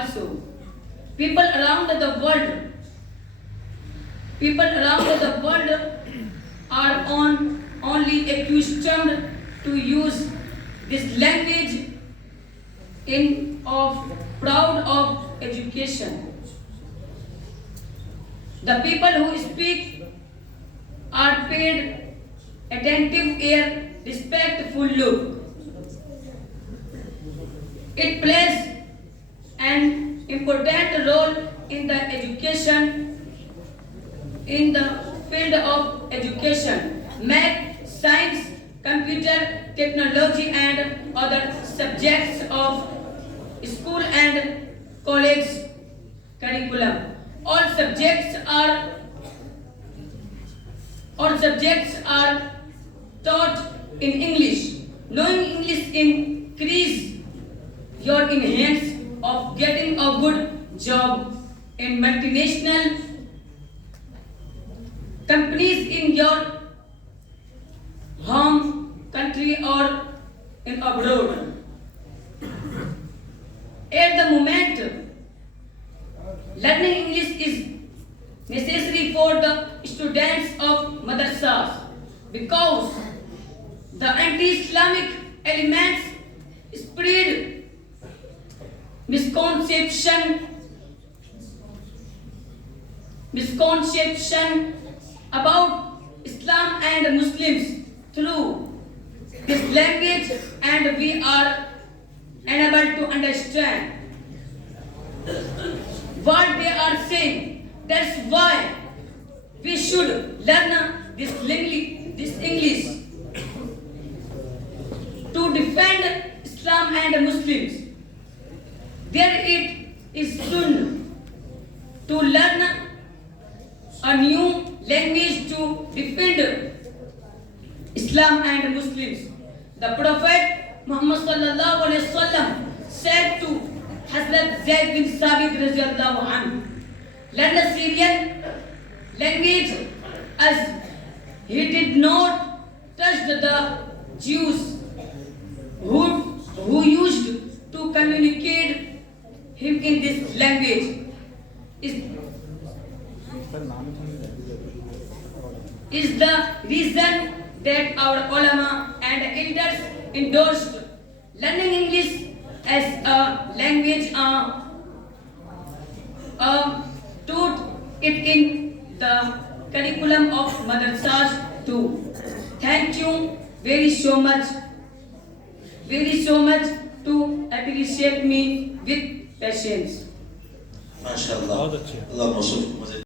also. People around the world are only accustomed to use this language proud of education. The people who speak are paid attentive ear, respectful look. It plays an important role in the field of education, math, science, computer, technology, and other subjects of school and college curriculum. All subjects are taught in English. Knowing English increase your chance of getting a good job in multinational companies in your home country or in abroad. At the moment, learning English is necessary for the students of madrasas because the anti-Islamic elements spread misconception about Islam and Muslims through this language, and we are unable to understand what they are saying. That's why we should learn this English to defend Islam and Muslims. There it is soon to learn a new language to defend Islam and Muslims. The Prophet Muhammad sallallahu alaihi wasallam said to Hazrat Zayd bin Sabit radhiyallahu anhu, learn a Syrian language as he did not touch the Jews who used to communicate him in this language. Is the reason that our ulama and elders endorsed learning English as a language, taught it in the curriculum of madrasas too. Thank you very so much to appreciate me with patience. माशाअल्लाह, अल्लाह मौसूफ